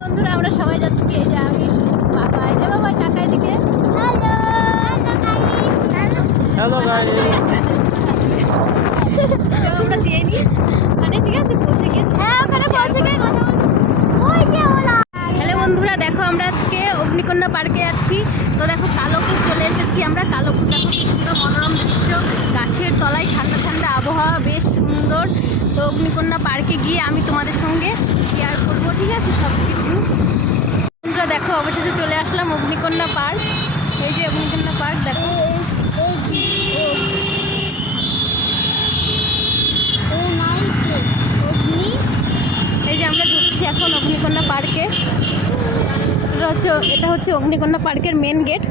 বন্ধুরা আমরা সবাই যাচ্ছি। এই যে আমি বাবা এই যে বাবা টাকা এদিকে হ্যালো গাইস আমরা যেয়ে মানে ঠিক আছে পৌঁছে গিয়ে হ্যাঁ ওখানে পৌঁছে গিয়ে কথা ওই যে ওলা। হ্যালো বন্ধুরা দেখো আমরা আজকে অগ্নিকন্যা পার্কে যাচ্ছি। তো দেখো কালোপুর চলে এসেছি আমরা। কালোপুর দেখো সুন্দর মনোরম দৃশ্য। গাছের তলায় ঠান্ডা ঠান্ডা আবহাওয়া বেশ সুন্দর। তো অগ্নিকন্যা পার্কে গিয়ে আমি তোমাদের সঙ্গে শেয়ার করব। ঠিক আছে সব কিছু বন্ধুরা দেখো, অবশেষে চলে আসলাম অগ্নিকন্যা পার্ক। এই যে অগ্নিকন্যা পার্ক, দেখো। এই যে আমরা ঢুকছি এখন অগ্নিকন্যা পার্কে। এটা হচ্ছে এটা হচ্ছে অগ্নিকন্যা পার্কের মেন গেট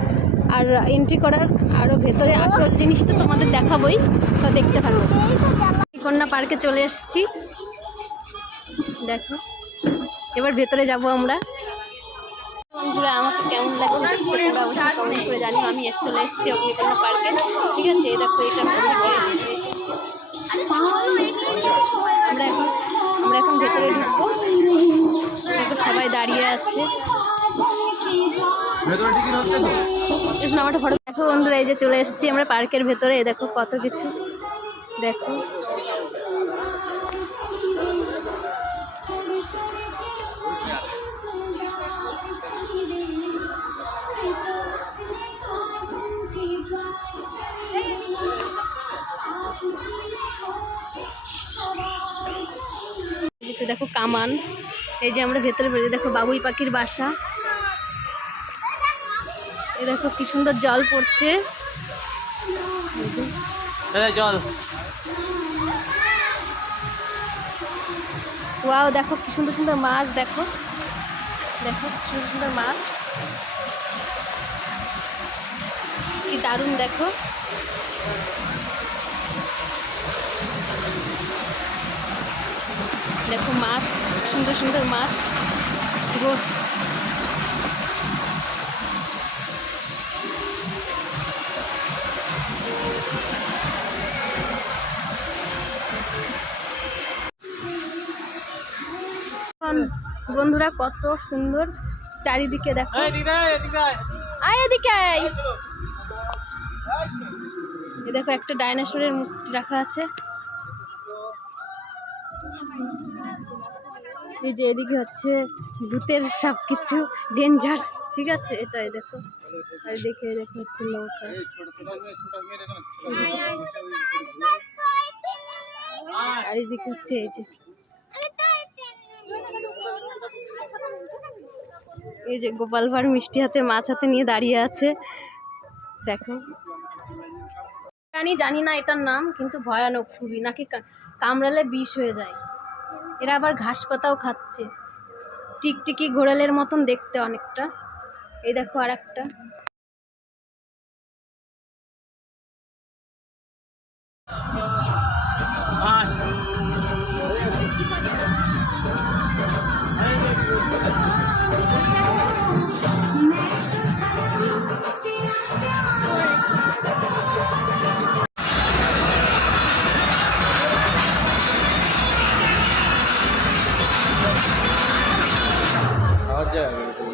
আর এন্ট্রি করার আরও ভেতরে আসল জিনিসটা তোমাদের দেখাবই, তো দেখতে থাকো। অগ্নিকন্যা পার্কে চলে এসেছি। দেখো। এবার ভেতরে যাব আমরা। বন্ধুরা আমাকে কেমন লাগছে অবশ্যই কমেন্ট করে জানিও। আমি চলে এসেছি অগ্নিকন্যা পার্কে। ঠিক আছে এই দেখো এটা আমরা এখন আমরা এখন ভেতরে ঢুকবো। সবাই দাঁড়িয়ে আছে। ফটো দেখো বন্ধুরা এই যে চলে এসেছি আমরা পার্কের ভেতরে। দেখো কত কিছু। দেখো। এদিকে দেখো কামান। এই যে আমরা ভেতরে বেরিয়ে দেখো বাবুই পাখির বাসা। এই দেখো কি সুন্দর জল পড়ছে। জল। ওয়াও দেখো কি সুন্দর সুন্দর মাছ দেখো। দেখো কি সুন্দর সুন্দর মাছ। কি দারুণ দেখো। দেখো মাছ সুন্দর সুন্দর মাছ বন্ধুরা কত সুন্দর চারিদিকে দেখো। আয়। আয়। এদিকে আয়। দেখো একটা ডাইনোসরের মূর্তি রাখা আছে। এই যে এদিকে হচ্ছে ভূতের সব কিছু ডেঞ্জার ঠিক আছে? এটাই দেখো। আর দেখে দেখো হচ্ছে নৌকা। আর এদিকে হচ্ছে এই যে এই যে গোপাল ভাঁড় মিষ্টি হাতে মাছ হাতে নিয়ে দাঁড়িয়ে আছে। দেখো। জানি জানি না এটার নাম, কিন্তু ভয়ানক খুবই, নাকি কামড়ালে বিষ হয়ে যায়। এরা আবার ঘাস পাতাও খাচ্ছে। টিকটিকি ঘোড়ালের মতন দেখতে অনেকটা। এই দেখো আর একটা Iya.